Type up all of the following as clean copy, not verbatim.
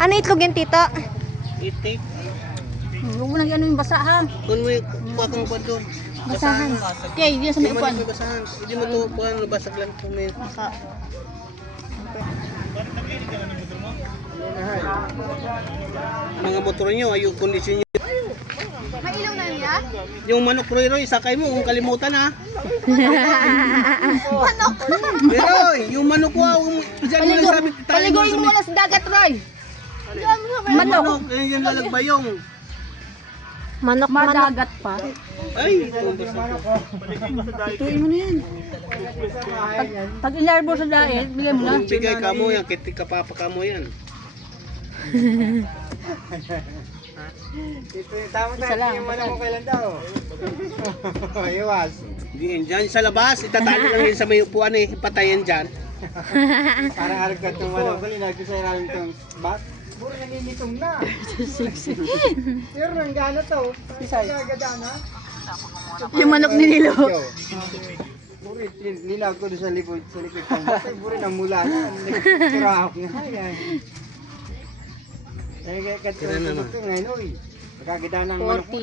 Ano itlog yan, tito? Itik. Huwag mo lang yan yung basa ha. Kung may kuha kang upuan doon. Basahan. Okay, diyan sa may upuan. Hindi mo basahan. Hindi mo ito upuan. Basag lang kung may... Mga motor nyo, ay yung kondisyon nyo. May ilaw na niya? Yung manok Roy, sakay mo kung kalimutan ha. Manok! Pero yung manok ko, dyan mo lang sabi. Paligoy mo muna sa dagat, Roy! Manok, yan lalagbayong. Manok. Madagat pa. Ay, Tutuin mo na yan. Pag ilarbo sa daet, bigay mo na. bigay ka mo yan, kiti kapapa ka mo yan. Tama tayo, yung manok mo kailan daw. Iwas. Hindi yan dyan sa labas, itatali lang yan sa may upuan eh, patayin dyan. Parang arag ka itong manok ko, linagay sa ilalim itong bat. Puro nanginitong na. Pero nanggana to. Gagana. Yung manok ni Nilo. Puro nilag ko doon sa likod ng bat. Puro namula na. Kurahok nga yan. Kaya katulad ko ngayon, uy. Magkagada ng manok mo,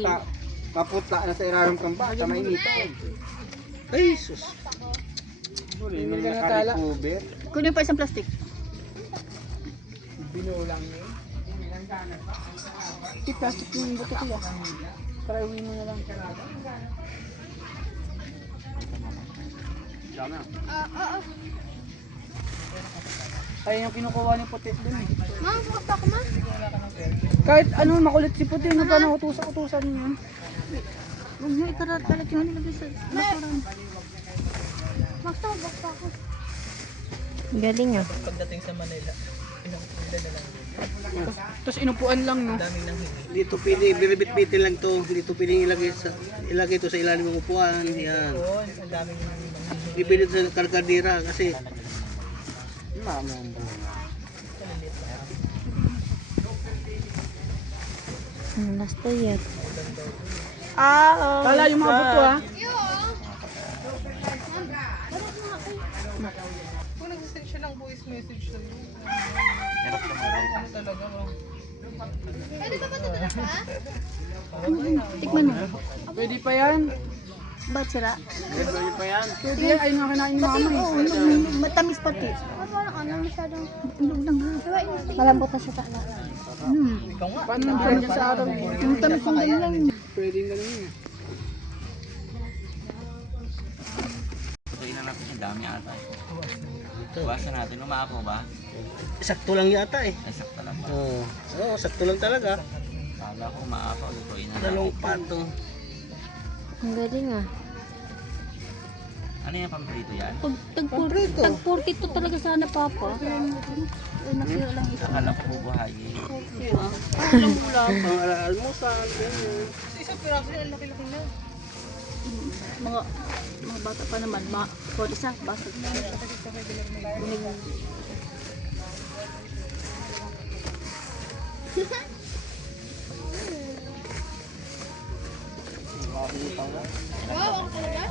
maputla na sa ilalim ng bat. Mainitong. Ay, sus. Puro yung nakarecover. Kunin pa isang plastic. Binulang niya. I-plastic yung buto ko ya. Para uwi mo na lang. Ayun yung kinukuha ni Puti dun eh. Ma'am, bukta ko, ma'am. Kahit ano makulit si Puti, ano pa nang utusan niya. Huwag niyo ikarat-karat yung nilagay sa restaurant. Bukta ko. Galing ah. Pagdating sa Manila, Tapos inupuan lang no. dito pili, biribit-bitin lang to. Dito pili ilagay to sa ilalim ng upuan. Yan. Ibilit sa kargadira kasi Last year. Kala yung mga buto ha. Kung nag-send siya ng voice message sa'yo. Talaga mo. Pwede ba matutulog pa? Tikman mo. Pwede pa yan. Ba't sira? Pwede pa yan. Pwede yan. Ayun nga kinain ni mama eh. Matamis pati. Parang ano masyadong... Inog lang ha. Malambot na siya sa ala. Paano nang dyan sa araw eh. Yung tamis mo din lang. pwede na lang yan. Tutuin na natin yung dami ata. Bawasan natin, umaapo ba? Sakto lang yata eh. Ay, sakto lang ba? Oo, sakto lang talaga. Kala ko umaapo, tutuin na natin. Dalawang pato. Ang galing ah. Ano yung pamprito yan? Tag-40 to talaga sana papa. Ay nakira lang ito. Akala ko bubuhayin. Pang almusal, ganyan. Isang piraso yan, laki-laki na. Mga bata pa naman. For isa, basag na. Wow, ang talaga?